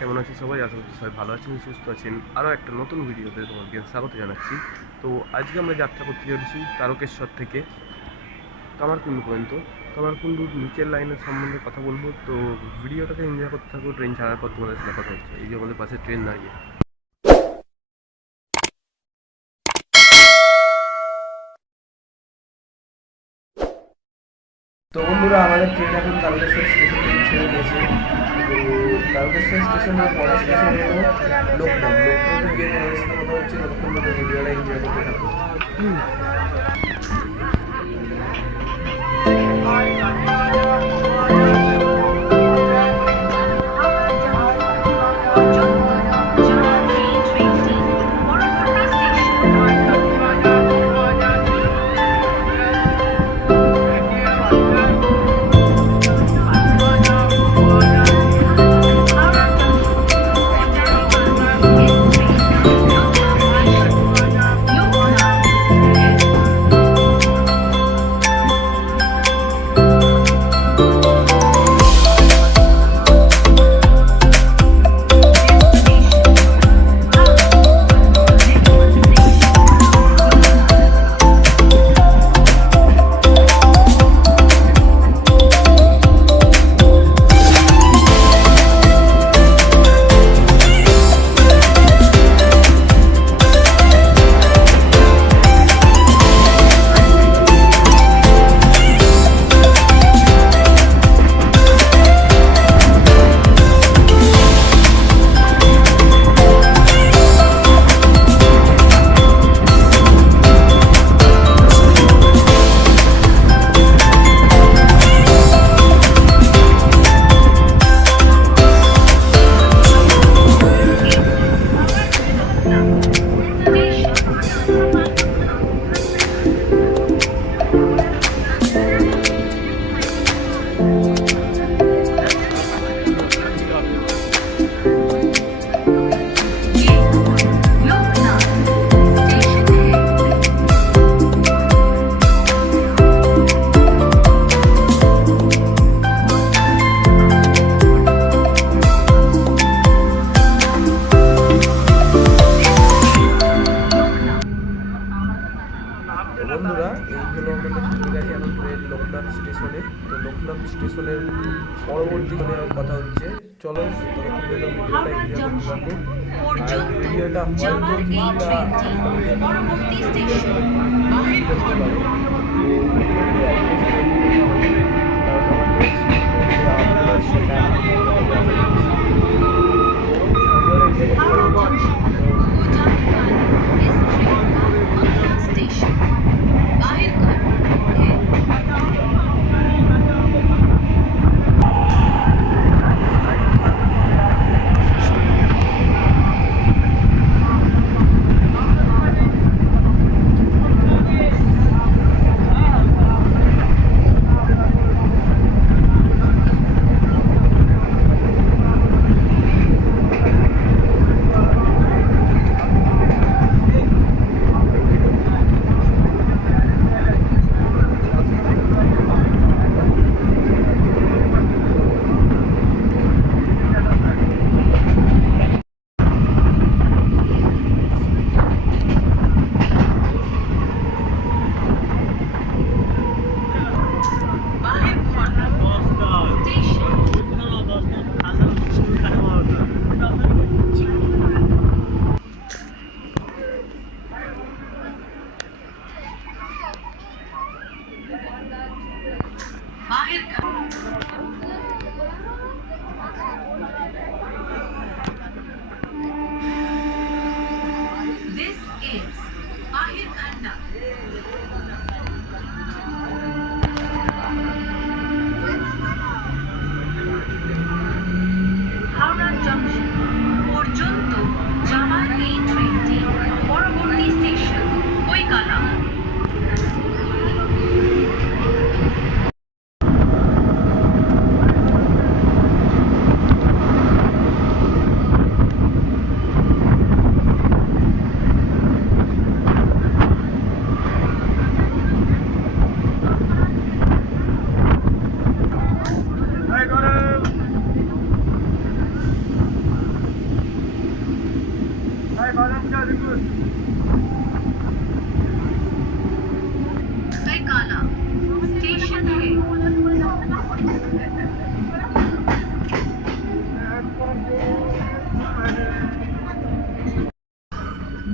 কেমন আছেন সবাই? আশা করছি সবাই ভালো আছেন, সুস্থ আছেন। আরও একটা নতুন ভিডিওতে তোমাদেরকে স্বাগত জানাচ্ছি। তো আজকে আমরা যাত্রা করতে চলেছি তারকেশ্বর থেকে কামারকুণ্ডু পর্যন্ত। কামারকুণ্ডুর নিচের লাইনের সম্বন্ধে কথা বলবো। তো ভিডিওটাকে এনজয় করতে থাকবো। ট্রেন ছাড়ার পর তোমাদের সাথে কথা হচ্ছে। এই যে আমাদের পাশে ট্রেন দাঁড়িয়ে। তো বন্ধুরা, আমাদের ট্রেন এখন তারকেশ্বর স্টেশন থেকে ছেড়ে দিয়েছে। তো তারকেশ্বর স্টেশনের পরের স্টেশন হলো লোকনাথ। লোকনাথে গিয়ে তোমাদের সাথে কথা হচ্ছে। ততক্ষণ ভিডিওটা এনজয় করতে থাকো। বন্ধুরা, এই হলো আমাদের ঠিক আছে এখন ট্রেন লোকনাথ স্টেশনে। তো লোকনাথ স্টেশনের পরবর্তী কথা হচ্ছে। চলো ভিডিওটা এনজয় করতে থাকো। আর ভিডিওটা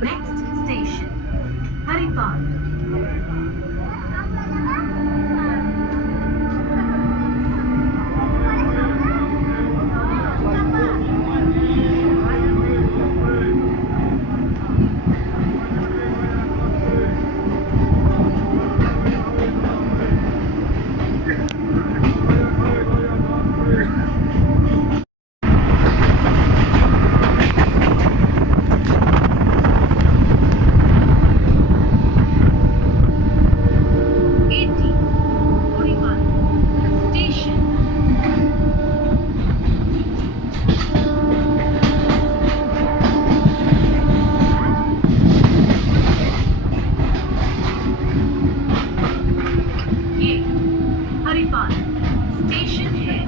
Next station, Haripal. हरिपाल स्टेशन है।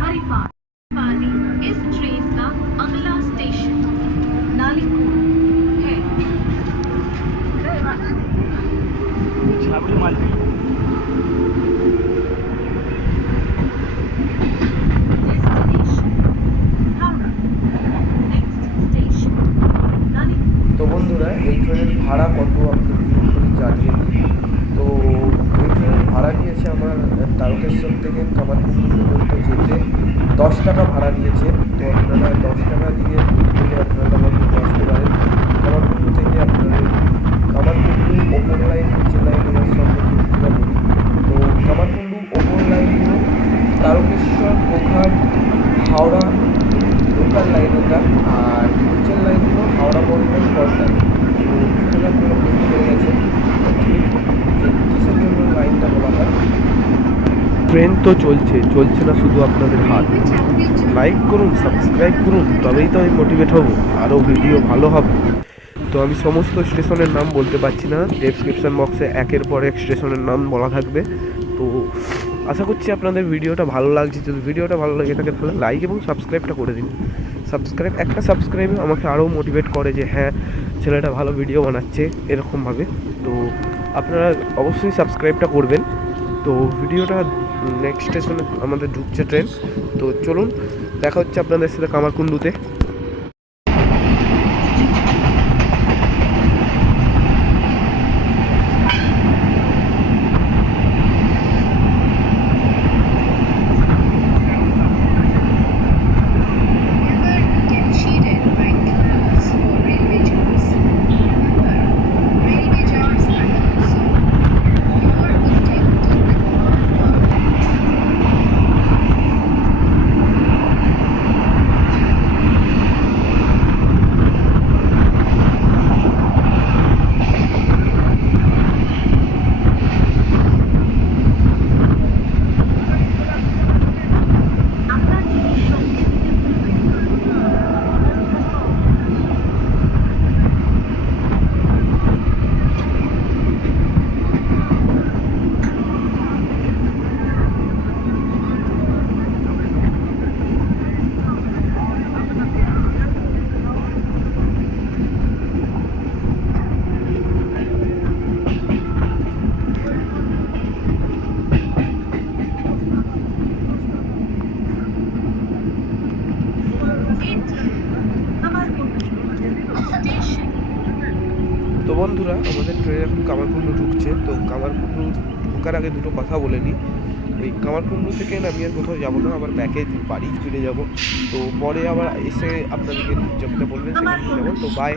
हरिपाल पाली इस ट्रेन का अगला स्टेशन नालीकोट है। তো বন্ধুরা এই ট্রেনের ভাড়া কত আপনাদের জানিয়ে দিই। তো এই ট্রেনের ভাড়া নিয়েছে আমার তারকেশ্বর থেকে কামারকুণ্ডু পর্যন্ত যেতে 10 টাকা ভাড়া নিয়েছে। তো আপনারা 10 টাকা দিয়ে আপনারা কামারকুণ্ডু আসতে পারেন। কামারকুণ্ডু থেকে আপনাদের কামারকুণ্ডু ওপর লাইন নিচের লাইন আমার সঙ্গে বলি। তো কামারকুণ্ডু ওপর লাইনগুলো তারকেশ্বর গোঘাট হাওড়া লোকাল লাইন এটা, আর নিচের লাইনগুলো হাওড়া বর্ধমান কলকাতা। তো এখানে আপনারা বুঝতে পেরে গেছেন কিসের জন্য লাইনটা বলা হয়। ট্রেন তো চলছে না শুধু আপনাদের হাত। লাইক করুন, সাবস্ক্রাইব করুন, তবেই তো আমি মোটিভেট হব, আরও ভিডিও ভালো হবে। তো আমি সমস্ত স্টেশনের নাম বলতে পারছি না, ডেসক্রিপশন বক্সে একের পর এক স্টেশনের নাম বলা থাকবে। তো আশা করছি আপনাদের ভিডিওটা ভালো লাগছে। যদি ভিডিওটা ভালো লাগে থাকে তাহলে লাইক এবং সাবস্ক্রাইবটা করে দিন। একটা সাবস্ক্রাইব আমাকে আরও মোটিভেট করে যে হ্যাঁ ছেলেটা ভালো ভিডিও বানাচ্ছে এরকমভাবে। তো আপনারা অবশ্যই সাবস্ক্রাইবটা করবেন। তো ভিডিওটা নেক্সট স্টেশনে আমাদের ঢুকছে ট্রেন। তো চলুন দেখা হচ্ছে আপনাদের সাথে কামারকুণ্ডুতে। তো বন্ধুরা আমাদের ট্রেন এখন কামারকুণ্ডু ঢুকছে। তো কামারকুণ্ডু ঢোকার আগে দুটো কথা বলে নিই। ওই কামারকুণ্ডু থেকে আমি আর কোথাও যাবো না, আবার ব্যাকে বাড়ি ফিরে যাব। তো পরে আবার এসে আপনাদেরকে যেটা বলবেন সেখানে যাবো। তো বাই।